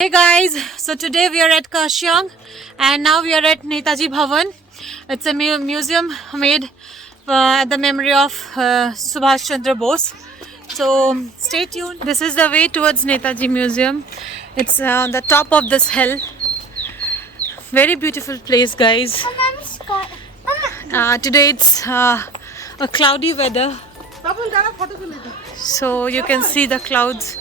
Hey guys, so today we are at Kashyang and now we are at Netaji Bhavan. It's a museum made at the memory of Subhash Chandra Bose. So stay tuned. This is the way towards Netaji Museum. It's on the top of this hill. Very beautiful place, guys. Today it's a cloudy weather. So you can see the clouds.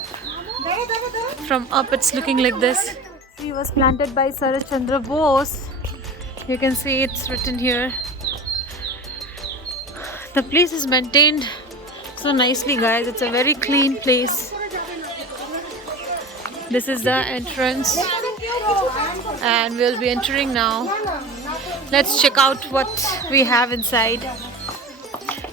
From up it's looking like this. He was planted by Subhash Chandra Bose. You can see it's written here. The place is maintained so nicely, guys. It's a very clean place. This is the entrance and we'll be entering now. Let's check out what we have inside.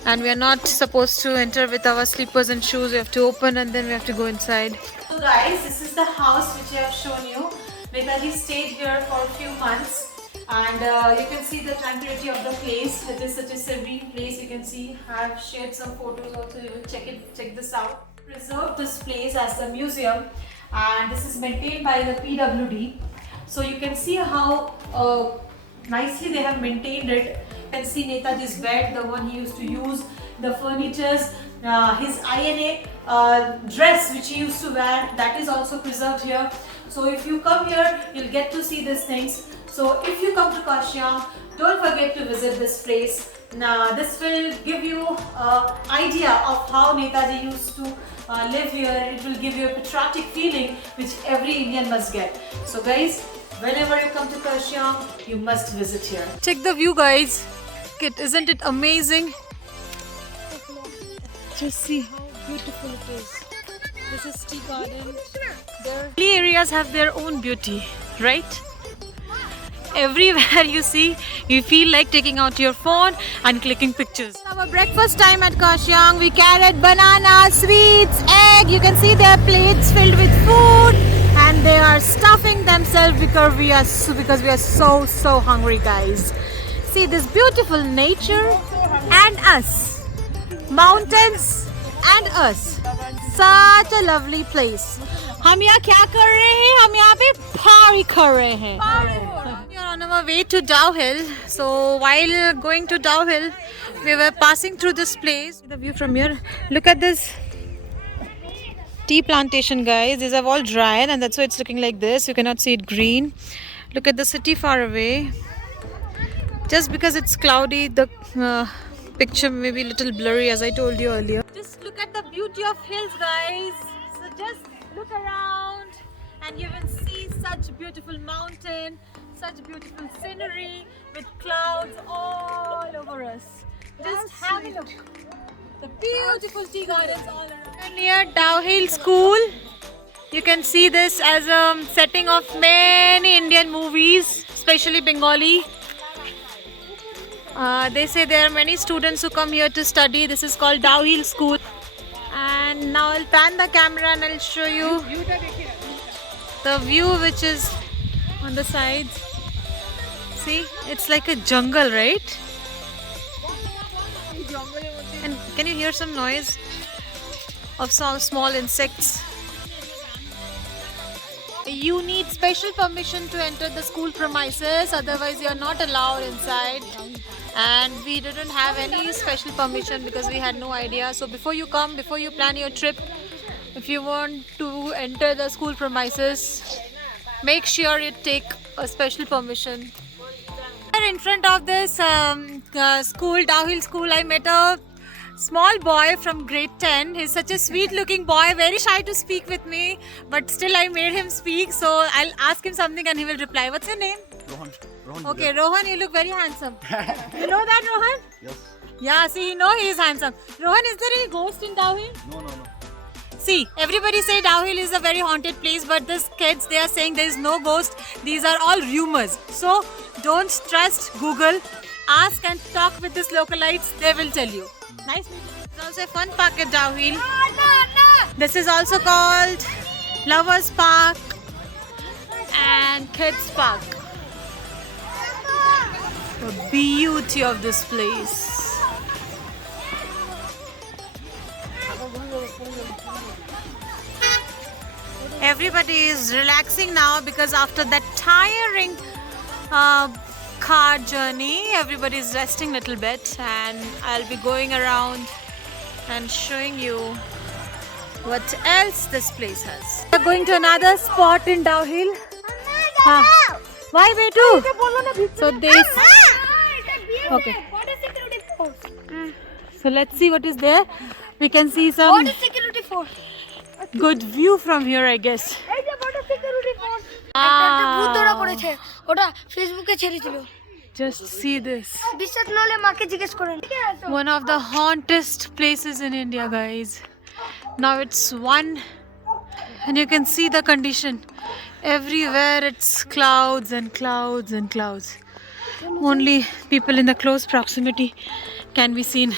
And we are not supposed to enter with our slippers and shoes. We have to open and then we have to go inside. So guys, this is the house which I have shown you. Netaji stayed here for a few months and you can see the tranquility of the place. It is such a serene place. You can see I have shared some photos also. You will check this out. Preserved this place as a museum and this is maintained by the PWD. So you can see how nicely they have maintained it. You can see Netaji's bed, the one he used to use, the furnitures, his INA dress which he used to wear, that is also preserved here. So if you come here, you'll get to see these things. So if you come to Kashyang, don't forget to visit this place. Now this will give you an idea of how Netaji used to live here. It will give you a patriotic feeling which every Indian must get. So guys, whenever you come to Kashyang, you must visit here. Check the view, guys. Isn't it amazing? Just see how beautiful it is. This is tea garden. Their areas have their own beauty, right? Everywhere you see, you feel like taking out your phone and clicking pictures. Our breakfast time at Kashyang, we carried banana, sweets, egg. You can see their plates filled with food, and they are stuffing themselves because we are so hungry, guys. See this beautiful nature and us, mountains and us. Such a lovely place. हम यहाँ क्या कर रहे हैं? हम यहाँ पे party कर रहे हैं. We are on our way to Dow Hill. So while going to Dow Hill, we were passing through this place. The view from here. Look at this tea plantation, guys. These are all dried and that's why it's looking like this. You cannot see it green. Look at the city far away. Just because it's cloudy, the picture may be a little blurry, as I told you earlier. Just look at the beauty of hills, guys. So just look around and you will see such beautiful mountain, such beautiful scenery with clouds all over us. Just have a look. The beautiful tea gardens all around. And near Dow Hill School, you can see this as a setting of many Indian movies, especially Bengali. They say there are many students who come here to study. This is called Dow Hill School. And now I'll pan the camera and I'll show you the view which is on the sides. See, it's like a jungle, right? And can you hear some noise of some small insects? You need special permission to enter the school premises, otherwise you are not allowed inside. And we didn't have any special permission because we had no idea. So before you come, before you plan your trip, if you want to enter the school premises, make sure you take a special permission. In front of this school, Dow Hill School, I met a small boy from grade 10. He's such a sweet looking boy, very shy to speak with me, but still I made him speak. So I'll ask him something and he will reply. What's your name? Rohan. Okay, Rohan, you look very handsome. You know that, Rohan? Yes. Yeah, see, you know he is handsome. Rohan, is there any ghost in Dow Hill? No. See, everybody say Dow Hill is a very haunted place, but these kids, they are saying there is no ghost. These are all rumors. So don't trust Google. Ask and talk with these localites. They will tell you. Nice. There's also a fun park at Dow Hill. This is also called Lovers Park and Kids Park. The beauty of this place. Everybody is relaxing now because after that tiring car journey, everybody is resting a little bit, and I'll be going around and showing you what else this place has. We're going to another spot in Dow Hill. Why Betu? So this. Okay. So let's see what is there. We can see some security force. good view from here, I guess. Just see this. One of the hauntest places in India, guys. Now it's 1 and you can see the condition. Everywhere it's clouds and clouds and clouds. Only people in the close proximity can be seen.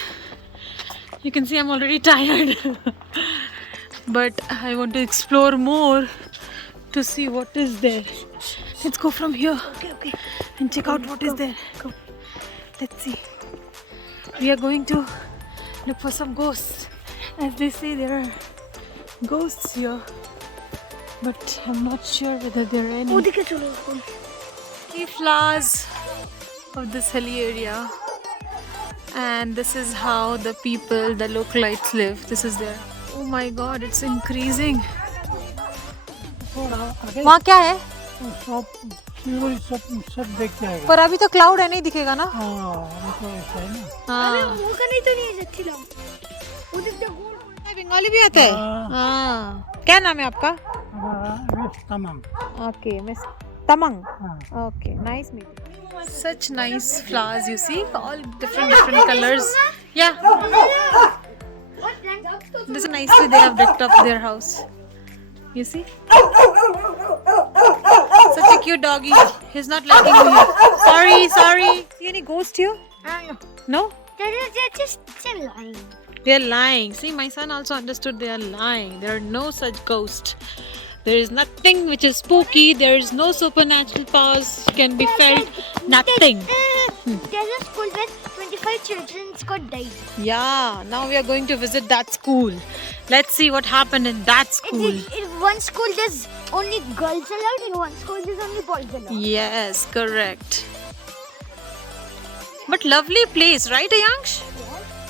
You can see I'm already tired. But I want to explore more to see what is there. Let's go from here and check out what is there. Go. Let's see. We are going to look for some ghosts. As they say, there are ghosts here. But I'm not sure whether there are any. The flowers of this hilly area. And this is how the people, the localites live. This is their. Oh my god, it's increasing. वहाँ क्या है? सब देख जाएगा। पर अभी तो cloud है, नहीं दिखेगा ना? बंगाली भी आता है? हाँ। क्या नाम है आपका? Tamang. Okay, Miss Tamang. Okay, nice meeting. Such nice flowers, you see, all different colors. Yeah. This is nicely they have decked up their house. You see? Such a cute doggy. He's not letting me here. Sorry. See any ghost here? No? They're just lying. They are lying. See, my son also understood they are lying. There are no such ghosts. There is nothing which is spooky. There is no supernatural powers can be felt. Nothing. There's a school where 25 children got died. Yeah, now we are going to visit that school. Let's see what happened in that school. In one school there's only girls allowed, in one school there's only boys allowed. Yes, correct. But lovely place, right, Ayansh?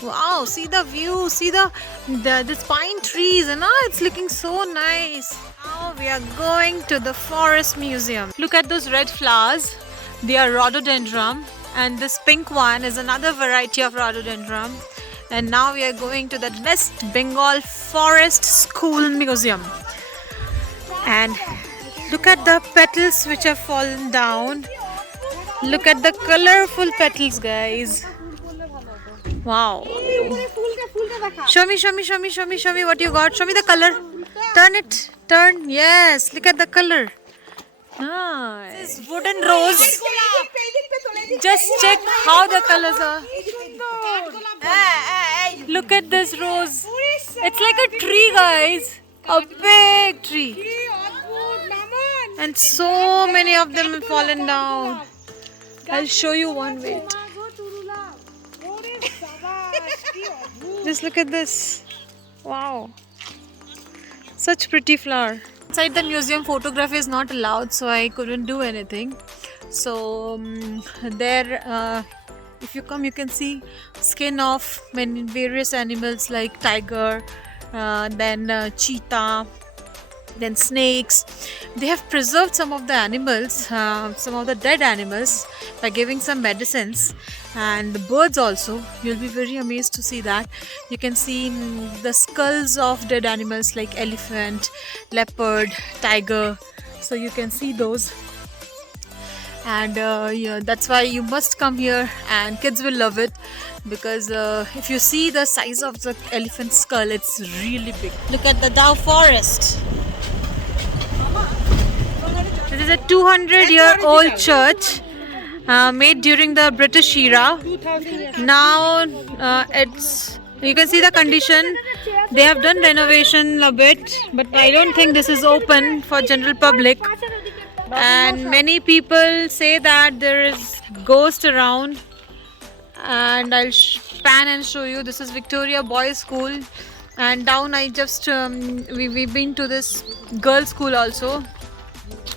Wow, see the view, see the this pine trees, and it's looking so nice. Now we are going to the forest museum. Look at those red flowers. They are rhododendron, and this pink one is another variety of rhododendron. And now we are going to the West Bengal Forest School Museum. And look at the petals which have fallen down. Look at the colorful petals, guys. Wow. Show me what you got. Show me the color. Turn. Yes, look at the color. Nice. This is wooden rose. Just check how the colors are. Look at this rose. It's like a tree, guys. A big tree. And so many of them have fallen down. I'll show you one. Wait. Just look at this. Wow. Such pretty flower. Inside the museum, photography is not allowed, so I couldn't do anything. So there, if you come, you can see skin of many various animals like tiger, then cheetah, then snakes. They have preserved some of the animals, some of the dead animals, by giving some medicines, and the birds also. You'll be very amazed to see that. You can see the skulls of dead animals like elephant, leopard, tiger. So you can see those. And yeah, that's why you must come here, and kids will love it, because if you see the size of the elephant skull, it's really big. Look at the Dow Forest. This is a 200-year-old church made during the British era. Now it's, you can see the condition. They have done renovation a bit, but I don't think this is open for general public. And many people say that there is ghost around, and I'll pan and show you. This is Victoria Boys School. And down I just we've been to this girls' school also,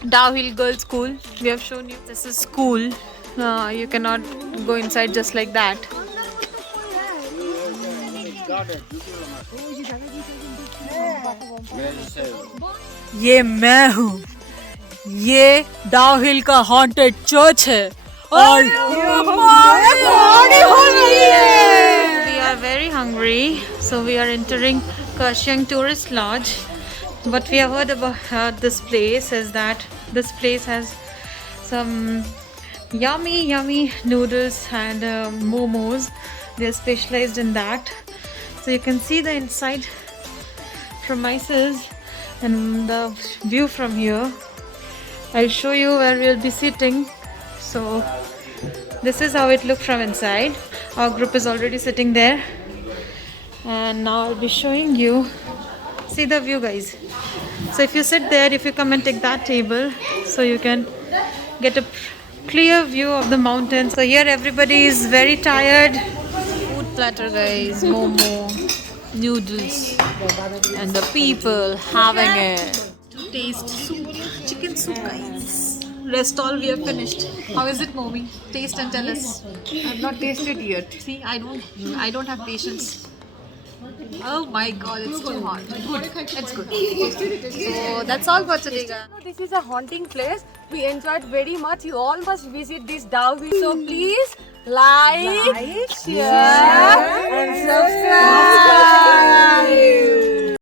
Dow Hill Girls' School. We have shown you. This is school. You cannot go inside just like that. ये मैं हूँ. ये डाउ हिल का haunted church है और we are very hungry, so we are entering Kaohsiung Tourist Lodge. What we have heard about this place is that this place has some yummy noodles and momos. They are specialized in that. So you can see the inside from myself and the view from here. I'll show you where we'll be sitting. So this is how it looks from inside. Our group is already sitting there, and now I'll be showing you. See the view, guys. So if you sit there, if you come and take that table, so you can get a clear view of the mountains. So here everybody is very tired. Food platter, guys. Momo, noodles, and the people having it. To taste soup, chicken soup, guys. Rest all we have finished. How is it, Momi? Taste and tell us. I've not tasted yet. See, I don't have patience. Oh my god, it's too hot. Good, it's good. So that's all for today, guys. This is a haunting place. We enjoyed very much. You all must visit this Dow Hill. So please like, share, and subscribe.